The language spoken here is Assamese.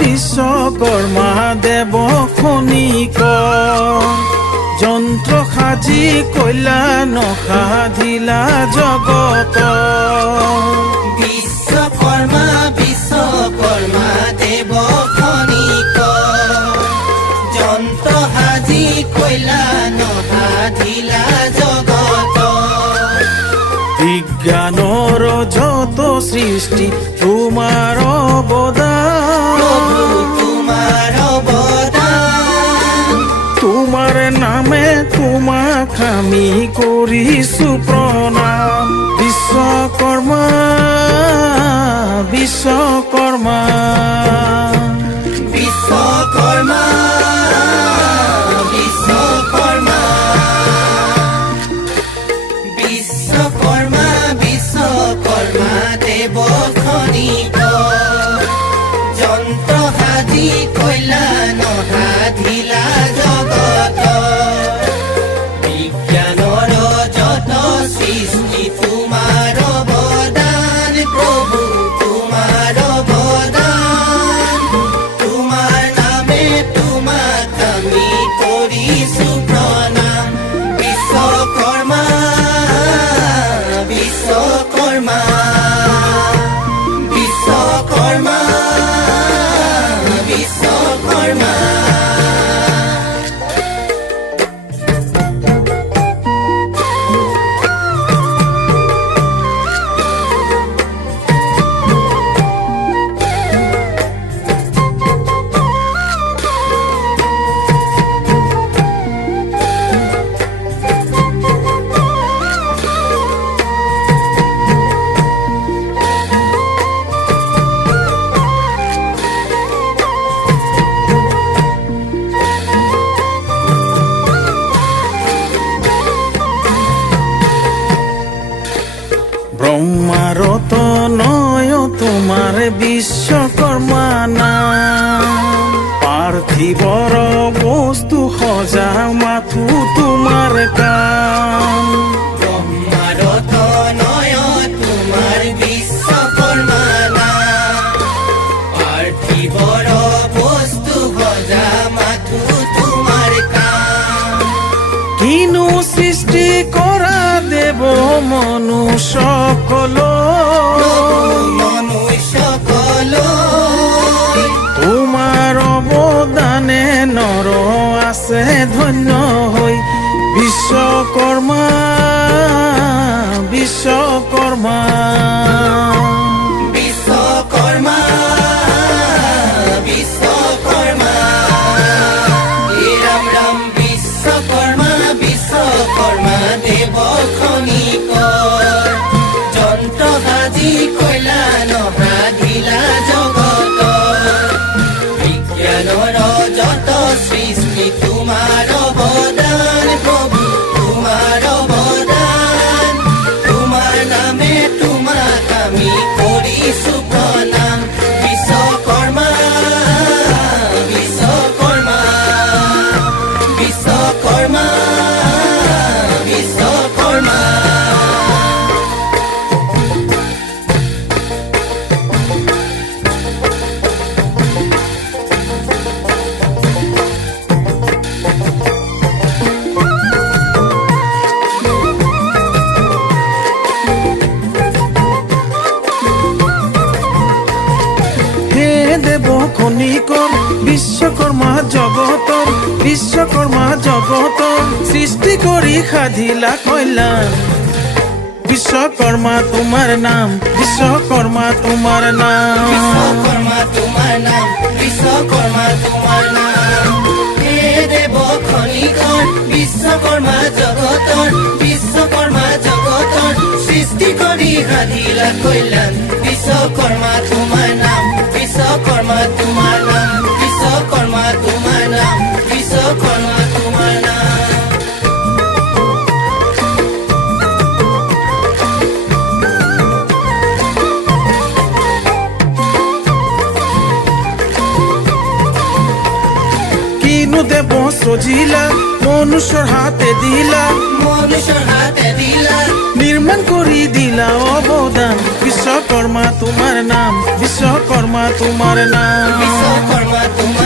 বিশ্বকৰ্মা দেৱ খনিক যন্ত্ৰ সাজি কল্যাণ সাধিলা জগত। বিশ্বকৰ্মা দেৱ খনিক যন্ত্ৰ সাজি কল্যাণ সাধিলা জগত। বিজ্ঞানৰ যত সৃষ্টি তোমাৰ অৱদান, তোমাৰ অৱদান। তোমাৰ নামে তোমাক আমি কৰিছো প্ৰণাম। বিশ্বকৰ্মা বিশ্বকৰ্মা বিশ্বকৰ্মা বিশ্বকৰ্মা বিশ্বকৰ্মা বিশ্বকৰ্মা দেৱ খনিক যন্ত্ৰ সাজি কল্যাণ সাধিলা জগত। বিজ্ঞানৰ যত সৃষ্টি তোমাৰ অৱদান, প্ৰভু তোমাৰ অৱদান। তোমাৰ নামে তোমাক আমি কৰিছো প্ৰণাম। বিশ্বকৰ্মা বিশ্বকৰ্মা বিশ্বকৰ্মা বিশ্বকৰ্মা। ব্ৰহ্মাৰত নয় তোমাৰ বিশ্বকৰ্মা নাম। পাৰ্থিৱৰ বস্তু সজা মাথো তোমাৰ কাম। ব্ৰহ্মাৰত নয় তোমাৰ বিশ্বকৰ্মা নাম। পাৰ্থিৱৰ বস্তু সজা মাথো তোমাৰ কাম। কিনো সৃষ্টি কৰা দেৱ মনুষ্যকল, মনুষ্যকল। তোমাৰ অৱদানে নৰ আছে ধন্য হৈ। বিশ্বকৰ্মা বিশ্বকৰ্মা বিশ্বকৰ্মা বিশ্বকৰ্মা। ৰাম ৰাম বিশ্বকৰ্মা বিশ্বকৰ্মা দেৱ খনিক যন্ত্ৰ সাজি কল্যাণ সাধিলা জগত। বিজ্ঞানৰ যত সৃষ্টি তোমাৰ অৱদান, প্ৰভু তোমাৰ অৱদান। তোমাৰ নামে তোমাক আমি কৰিছো প্ৰণাম। বিশ্বকৰ্মা বিশ্বকৰ্মা বিশ্বকৰ্মা বিশ্বকৰ্মা। হে দেৱ খনিকৰ বিশ্বকৰ্মা জগতৰ, বিশ্বকৰ্মা জগতৰ সৃষ্টি কৰি সাধিলা কল্যাণ। বিশ্বকৰ্মা তোমাৰ নাম, বিশ্বকৰ্মা তোমাৰ নাম। বিশ্বকৰ্মা তোমাৰ নাম, বিশ্বকৰ্মা তোমাৰ নাম। হে দেৱ খনিকৰ বিশ্বকৰ্মা জগতৰ, বিশ্বকৰ্মা জগতৰ সৃষ্টি কৰি সাধিলা কল্যাণ। বিশ্বকৰ্মা তোমাৰ নাম, বিশ্বকৰ্মা তোমাৰ নাম, বিশ্বকৰ্মা তোমাৰ নাম, বিশ্বকৰ্মা তোমাৰ নাম। কিনো দেৱ সজিলা মনুষ্যৰ হাতে দিলা, মনুষ্যৰ হাতে দিলা। নিৰ্মাণ কৰি দিলা অৱদান। বিশ্বকৰ্মা তোমাৰ নাম। বিশ্বকৰ্মা তোমাৰ নাম বিশ্বকৰ্মা তোমাৰ